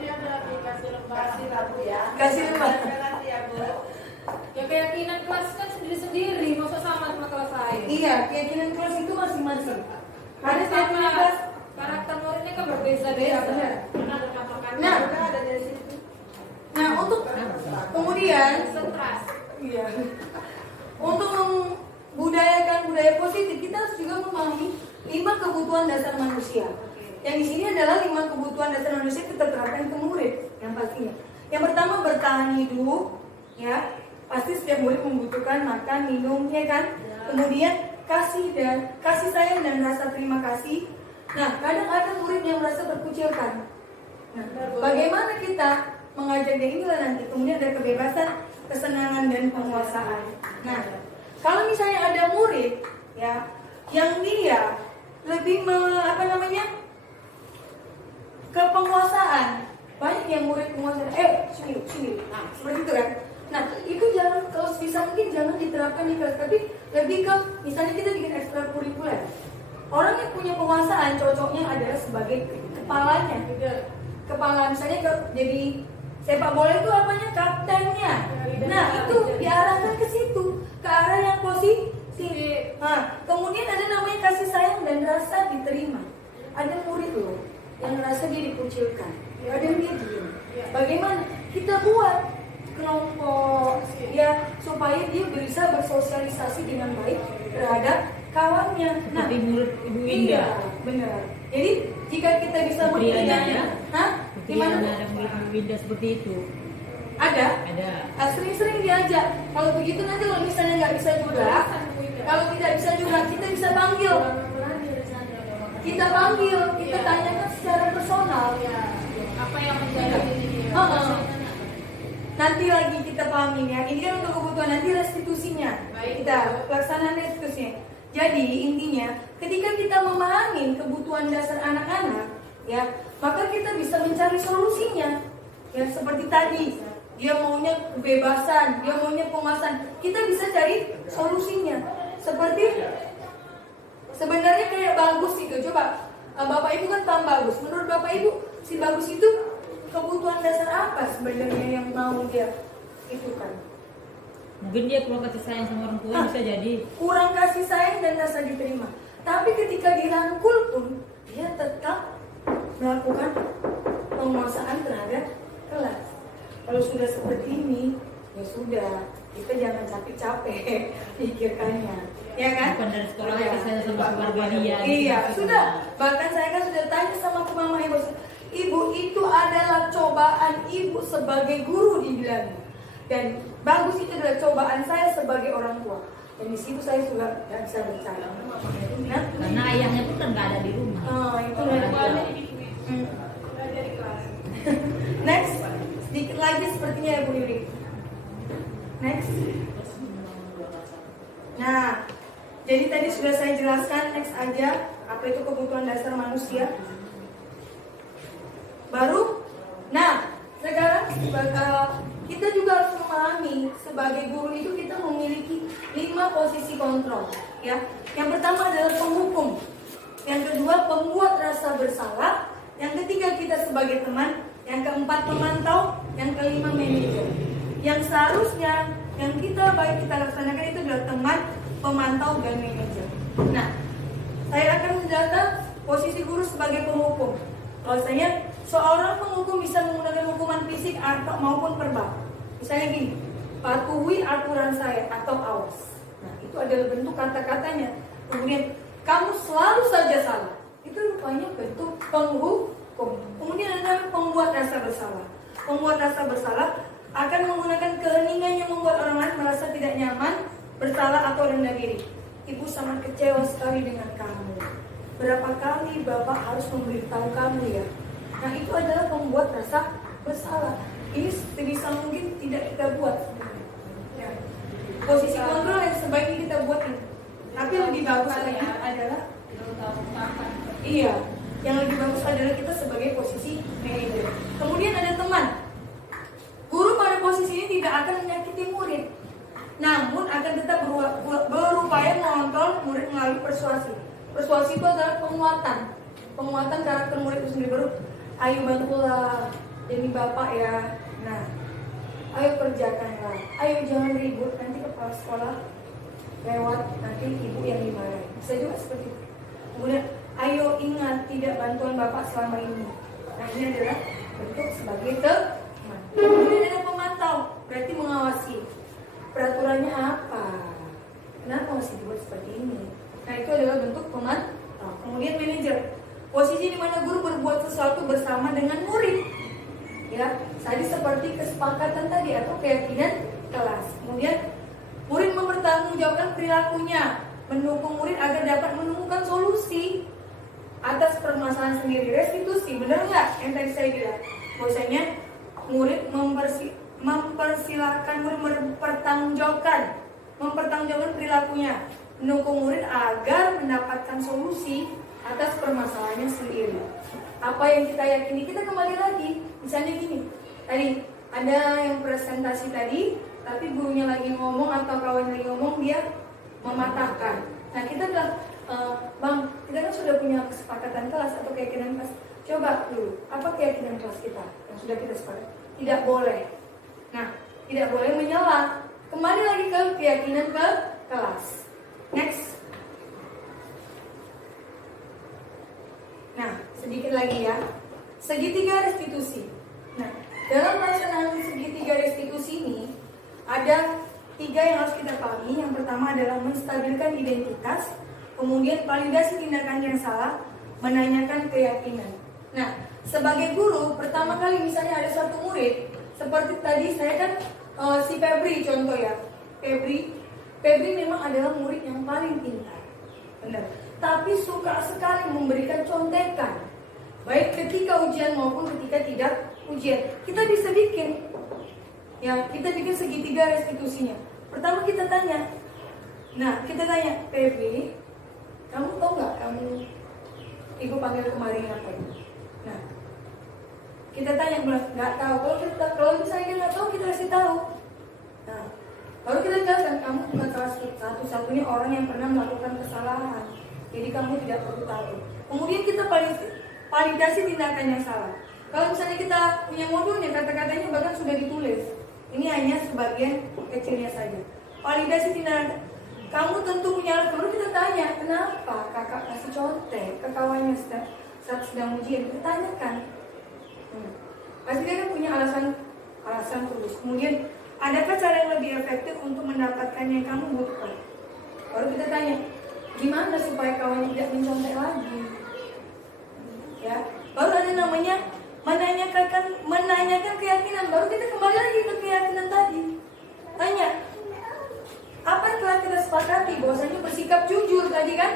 dia berarti kasih lembar Bu ya. Kasih lembar. Ya Bu. Ya keyakinan kelas kan sendiri-sendiri, masa sama kelas lain. Iya, keyakinan kelas itu masing-masing. Ada Sama keyakinan kelas. karakter muridnya kan Iya, berbeda-beda. benar. Ada patokannya. Nah, Ada dari situ. Nah, untuk kemudian, Konsentrasi. iya, untuk membudayakan budaya positif, kita harus juga memahami 5 kebutuhan dasar manusia. Yang di sini adalah 5 kebutuhan dasar manusia kita terapkan ke murid yang pastinya. Yang pertama bertahan hidup, ya. Pasti setiap murid membutuhkan makan, minum, ya kan? Kemudian kasih sayang dan rasa terima kasih. Nah, kadang ada murid yang merasa terkucilkan. Nah, bagaimana kita mengajar dia inilah nanti. Kemudian ada kebebasan, kesenangan dan penguasaan. Nah, kalau misalnya ada murid ya yang dia lebih ke penguasaan, banyak yang murid penguasaan, sini. Nah, seperti itu kan. Nah, itu jangan, kalau bisa mungkin jangan diterapkan di kelas, tapi lebih ke misalnya kita bikin ekstrakurikuler. Orang yang punya penguasaan cocoknya adalah sebagai kepalanya, kepala misalnya jadi sepak bola itu apanya, kaptennya. Nah, itu diarahkan ke situ, ke arah yang positif. Nah, kemudian ada namanya kasih sayang dan rasa diterima. Ada murid loh yang merasa dia dikucilkan, ada yang dia diem. Bagaimana kita buat kelompok ya supaya dia bisa bersosialisasi dengan baik terhadap kawannya. Nah, Seperti murid Ibu Winda. iya, benar. Jadi jika kita bisa Putri Ana, memberikan, ya? hah? Gimana? Gimana ada murid Ibu Winda seperti itu? Ada? Ada. Sering-sering diajak. Kalau begitu nanti kalau misalnya nggak bisa juga, kalau tidak bisa juga kita bisa panggil. Kita panggil, kita tanyakan secara personal. Apa yang menjadi Nanti lagi kita pahamin ya. Ini kan untuk kebutuhan nanti restitusinya. Kita pelaksanaan restitusinya. Jadi intinya, ketika kita memahami kebutuhan dasar anak-anak, ya, maka kita bisa mencari solusinya. Ya, seperti tadi, dia maunya kebebasan, dia maunya penguasaan. Kita bisa cari solusinya. Seperti sebenarnya kayak Bagus itu. Coba Bapak Ibu kan paham Bagus. Menurut Bapak Ibu, si Bagus itu kebutuhan dasar apa sebenarnya yang mau dia itu kan? Mungkin dia kurang kasih sayang sama orang tua, bisa jadi. Kurang kasih sayang dan rasa diterima. Tapi ketika dirangkul pun dia tetap melakukan penguasaan terhadap kelas. Kalau sudah seperti ini, ya sudah, kita jangan capek-capek pikirkannya, ya kan? Bukan dari sekolah Iya. kasih sayang sama keluarga dia. Iya, sudah. Bahkan saya kan sudah tanya sama mama ibu, ibu itu adalah cobaan ibu sebagai guru dibilangnya. Dan Bagus itu adalah cobaan saya sebagai orang tua. Dan di situ saya juga nggak bisa bercanda. Nah, Karena ayahnya pun kan nggak ada di rumah. itu dari Next, sedikit lagi sepertinya ya Bu Yuri. Next. Nah, jadi tadi sudah saya jelaskan. Next aja, apa itu kebutuhan dasar manusia. Baru, nah sekarang kita juga harus memahami sebagai guru itu kita memiliki 5 posisi kontrol, ya. Yang pertama adalah penghukum, yang kedua pembuat rasa bersalah, yang ketiga kita sebagai teman, yang keempat pemantau, yang kelima manajer. Yang seharusnya yang kita laksanakan itu adalah teman, pemantau, dan manajer. Nah, saya akan menjelaskan posisi guru sebagai penghukum. Bahwasanya seorang penghukum bisa menggunakan hukuman fisik atau maupun verbal. Misalnya gini, patuhi aturan saya atau awas. Nah, itu adalah bentuk kata-katanya. Kemudian kamu selalu saja salah. Itu rupanya bentuk penghukum. Kemudian ada pembuat rasa bersalah. Pembuat rasa bersalah akan menggunakan keheningan yang membuat orang lain merasa tidak nyaman, bersalah atau rendah diri. Ibu sangat kecewa sekali dengan kamu. Berapa kali Bapak harus memberitahu kamu ya? Nah, itu adalah pembuat rasa bersalah. Ini sebisa mungkin tidak kita buat. Ya. Posisi kontrol yang sebaiknya kita buat ini. Tapi lebih bagus lagi adalah iya, yang lebih bagus adalah kita sebagai posisi manajer. Kemudian ada teman. Guru pada posisi ini tidak akan menyakiti murid, namun akan tetap berupaya mengontrol murid melalui persuasi. Persuasi itu adalah penguatan karakter murid itu sendiri. Baru, ayo bantulah demi Bapak ya. Nah, ayo kerjakanlah. Ayo jangan ribut, nanti kepala sekolah lewat, nanti ibu yang dimarahin. Bisa juga seperti itu. Kemudian, ayo ingat tidak bantuan Bapak selama ini. Nah, ini adalah bentuk sebagai teman. Kemudian ada pemantau, berarti mengawasi. Peraturannya apa? Kenapa masih dibuat seperti ini? Nah, itu adalah bentuk pemantau. Kemudian manajer, posisi di mana guru berbuat sesuatu bersama dengan murid. Ya, tadi seperti kesepakatan tadi atau keyakinan kelas. Kemudian murid mempertanggungjawabkan perilakunya, mendukung murid agar dapat menemukan solusi atas permasalahan sendiri. Restitusi, benar nggak yang tadi saya bilang? Bahwasanya murid mempersilahkan murid mempertanggungjawabkan perilakunya, mendukung murid agar mendapatkan solusi atas permasalahannya sendiri. Apa yang kita yakini, kita kembali lagi. Misalnya gini, tadi ada yang presentasi tadi, tapi gurunya lagi ngomong atau kawan lagi ngomong, dia mematahkan. Nah, kita bilang, Bang, kita kan sudah punya kesepakatan kelas atau keyakinan kelas. Coba dulu, apa keyakinan kelas kita yang sudah kita sepakati? Tidak boleh. Nah, tidak boleh menyela. Kembali lagi ke keyakinan ke kelas. Next. Nah, sedikit lagi ya. Segitiga restitusi. Nah, dalam pelaksanaan segitiga restitusi ini ada 3 yang harus kita pahami. Yang pertama adalah menstabilkan identitas, kemudian validasi tindakan yang salah, menanyakan keyakinan. Nah, sebagai guru, pertama kali misalnya ada satu murid, Seperti tadi saya kan si Febri contoh ya. Febri memang adalah murid yang paling pintar. Benar. Tapi suka sekali memberikan contekan. Baik ketika ujian maupun ketika tidak ujian. Kita bisa bikin segitiga restitusinya. Pertama kita tanya. Nah, kita tanya, Febri, kamu tahu nggak kamu ibu panggil kemarin apa? Nah, kita tanya, nggak tahu. Kalau misalnya dia nggak tahu, kita kasih tahu. Nah, baru kita jelaskan, kamu bukan salah satu-satunya orang yang pernah melakukan kesalahan. Jadi kamu tidak perlu tahu. Kemudian kita validasi tindakan yang salah. Kalau misalnya kita punya modulnya, kata-katanya bahkan sudah ditulis. Ini hanya sebagian kecilnya saja. Validasi tindakan. Kamu tentu punya alasan. Baru kita tanya, kenapa kakak kasih contek ke kawannya saat sedang ujian? Kita tanyakan. Pasti dia kan punya alasan terus. Kemudian, adakah cara yang lebih efektif untuk mendapatkan yang kamu butuhkan? Baru kita tanya, gimana supaya kawannya tidak mencontek lagi? Ya, baru ada namanya menanyakan keyakinan. Baru kita kembali lagi ke keyakinan tadi. Tanya, apa yang telah kita sepakati? Bahwasanya bersikap jujur tadi kan?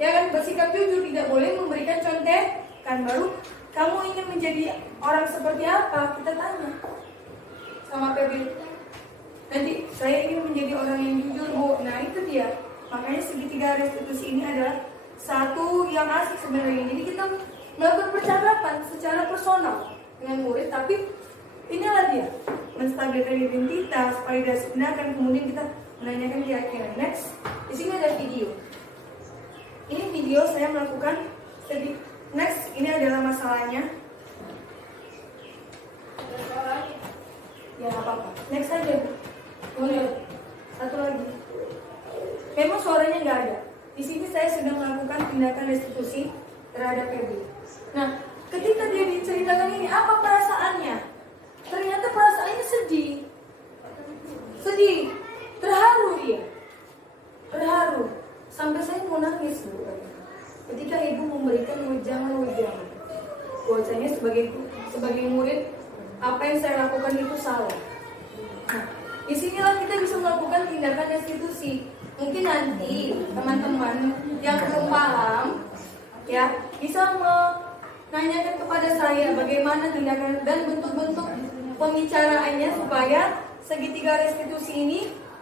Ya kan, bersikap jujur, tidak boleh memberikan contekan. Baru kamu ingin menjadi orang seperti apa? Kita tanya sama Febri. Nanti saya ingin menjadi orang yang jujur, Bu. Nah itu dia. Makanya segitiga restitusi ini adalah satu yang asik sebenarnya. Jadi kita melakukan percakapan secara personal dengan murid, tapi inilah dia, menstabilkan identitas, validasi tindakan, kemudian kita menanyakan keyakinan. Next, di sini ada video. Ini video saya melakukan. Next, ini adalah masalahnya. Ya nggak apa-apa. Next aja. Boleh. Satu lagi. Memang suaranya nggak ada. Di sini saya sedang melakukan tindakan restitusi terhadap Febri. Nah, ketika dia diceritakan ini, apa perasaannya? Ternyata perasaannya sedih, terharu dia, terharu, sampai saya mau nangis loh. Ketika ibu memberikan wejangan, bahwasanya sebagai murid, apa yang saya lakukan itu salah. Nah, disinilah kita bisa melakukan tindakan restitusi. Mungkin nanti teman-teman yang belum paham, ya bisa menanyakan kepada saya bagaimana tindakan dan bentuk-bentuk pembicaraannya supaya segitiga restitusi ini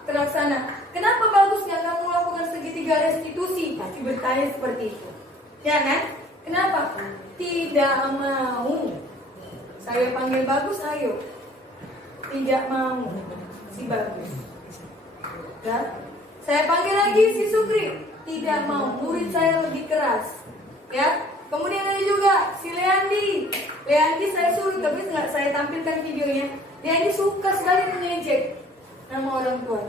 terlaksana. Kenapa bagusnya kamu lakukan segitiga restitusi? Pasti bertanya seperti itu, ya kan? Kenapa? Tidak mau. Saya panggil Bagus, ayo. Tidak mau si Bagus. Dan saya panggil lagi si Sukri. Tidak mau. Murid saya lebih keras. Ya. Kemudian ada juga si Leandi. Leandi saya suruh, tapi nggak saya tampilkan videonya. Leandi suka sekali mengejek nama orang tua.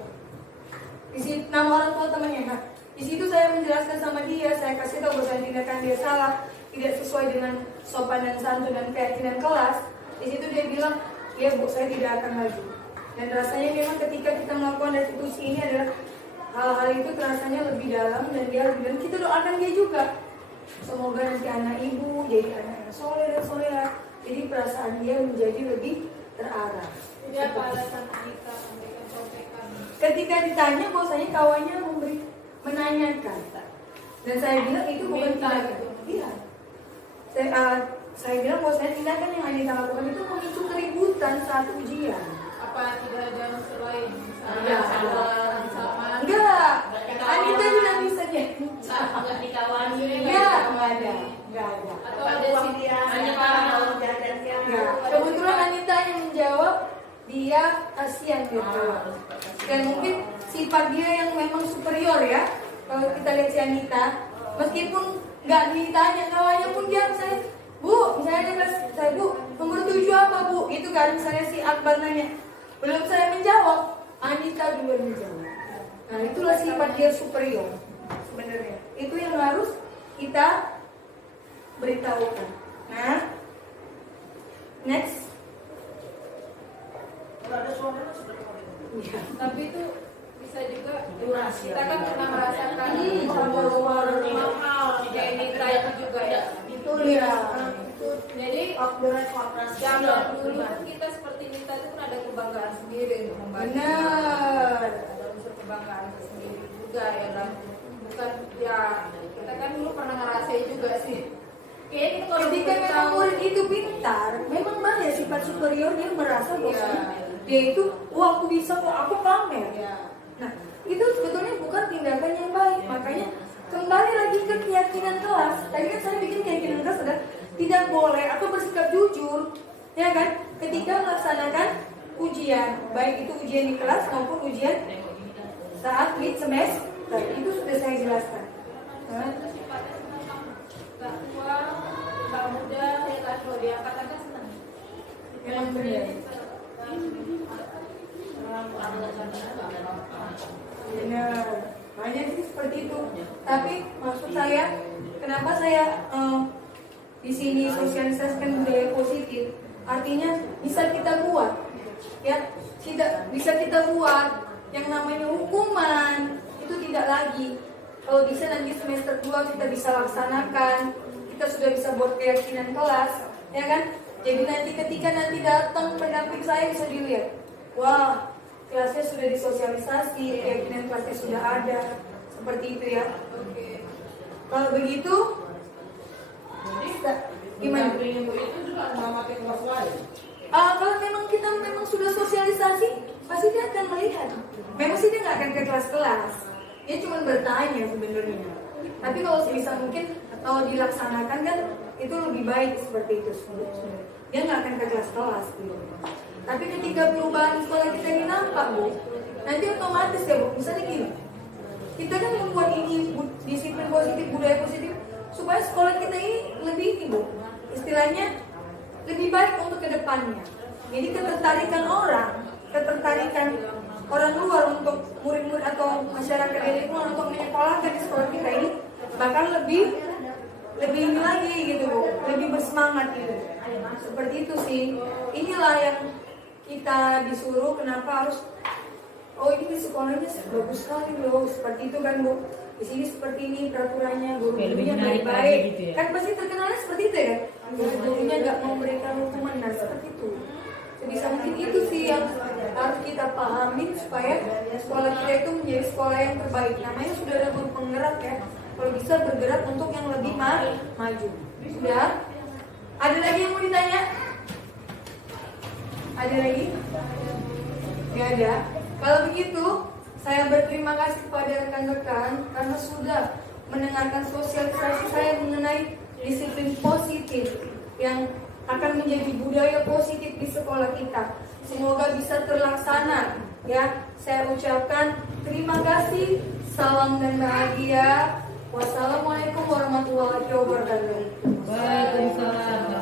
Nama orang tua temannya. Nah, di situ saya menjelaskan sama dia, saya kasih tahu bahwa tindakan dia salah, tidak sesuai dengan sopan dan santun dan keyakinan kelas. Di situ dia bilang, ya Bu, saya tidak akan lagi. Dan rasanya memang ketika kita melakukan restitusi ini adalah hal-hal itu terasanya lebih dalam dan kita doakan dia juga. Semoga nanti anak ibu jadi anak soleh dan soleha. Jadi perasaan dia menjadi lebih terarah. Jadi apa alasan kita memberikan contekan? Ketika ditanya, bahwasanya kawannya menanyakan. Dan saya bilang itu bukan tindakan. Iya. Saya bilang bahwasanya tindakan yang Anita lakukan itu memicu keributan saat ujian. Apa tidak ada unsur lain? Ya. Enggak. Anita juga bisa jadi. Nggak dikawani. Ya, nggak ada. Atau ada sih hanya karena Ya. Kebetulan Anita yang menjawab, dia kasihan gitu. Dan mungkin sifat dia yang memang superior ya. Kalau kita lihat si Anita, meskipun nggak ditanya kawannya pun dia misalnya, Bu, misalnya dia saya, Bu, nomor 7 apa Bu? Itu kan misalnya si Akbar nanya, belum saya menjawab, Anita duluan menjawab. Nah itulah sifat dia superior sebenarnya. Itu yang harus kita beritahukan. Nah, next. Ya. tapi itu bisa juga Durasi. kita kan pernah merasakan War mahal kayak Nita itu juga ya. itu ya. Jadi zaman dulu kita seperti Nita itu Benar. Ada unsur kebanggaan tersendiri juga ya dan bukan ya kita kan dulu pernah ngerasain juga sih. Kayaknya itu kalau Ketika kita memang tahu murid itu pintar, memang banyak sifat superiornya yang merasa bahwa Iya. dia itu, wah aku bisa kok, aku pamer. ya Nah, itu sebetulnya bukan tindakan yang baik. Makanya kembali lagi ke keyakinan kelas. Tadi kan saya bikin keyakinan kelas adalah tidak boleh atau bersikap jujur, ya kan? Ketika melaksanakan ujian, baik itu ujian di kelas maupun ujian saat mid semester, itu sudah saya jelaskan. Nah, nggak tua nggak muda ya kan kalau diangkat aja senang. memang benar. Benar, banyak sih seperti itu. Tapi maksud saya, kenapa saya di sini sosialisasikan budaya positif? Artinya bisa kita buat, ya, bisa kita buat yang namanya hukuman itu tidak lagi. Kalau bisa nanti semester 2 kita bisa laksanakan, kita sudah bisa buat keyakinan kelas, ya kan? Jadi nanti ketika nanti datang pendamping saya bisa dilihat, wah, kelasnya sudah disosialisasi, keyakinan kelasnya sudah ada, seperti itu ya. Oke. Kalau begitu, bisa. Gimana? Pendamping itu juga mengamati kelas lain. Kalau memang kita memang sudah sosialisasi, pasti dia akan melihat. Memang sih dia nggak akan ke kelas-kelas, dia cuma bertanya sebenarnya. Tapi kalau sebisa mungkin kalau dilaksanakan kan itu lebih baik seperti itu sebenarnya. Dia nggak akan ke kelas-kelas gitu. Tapi ketika perubahan sekolah kita ini nampak Bu, nanti otomatis ya Bu, misalnya gini, kita kan membuat ini disiplin positif, budaya positif supaya sekolah kita ini lebih ini Bu, istilahnya lebih baik untuk kedepannya. Jadi ketertarikan orang luar untuk murid-murid atau masyarakat di lingkungan untuk menyekolahkan di sekolah kita ini bahkan lebih ini lagi gitu Bu, lebih bersemangat gitu. Seperti itu sih. Inilah yang kita disuruh kenapa harus ini di sekolahnya bagus sekali loh, seperti itu kan Bu. Di sini seperti ini peraturannya, gurunya baik-baik. gitu ya. Kan pasti terkenalnya seperti itu ya kan? Gurunya nggak mau memberikan hukuman, nah seperti itu. Sebisa mungkin itu sih yang harus kita pahamin supaya sekolah kita itu menjadi sekolah yang terbaik. Namanya sudah ada guru penggerak ya. Kalau bisa bergerak untuk yang lebih maju. Sudah? Ada lagi yang mau ditanya? Ada lagi? Gak ada. Kalau begitu, saya berterima kasih kepada rekan-rekan karena sudah mendengarkan sosialisasi saya mengenai disiplin positif yang akan menjadi budaya positif di sekolah kita. Semoga bisa terlaksana. Ya, saya ucapkan terima kasih. Salam dan bahagia. Wassalamualaikum warahmatullahi wabarakatuh. Waalaikumsalam.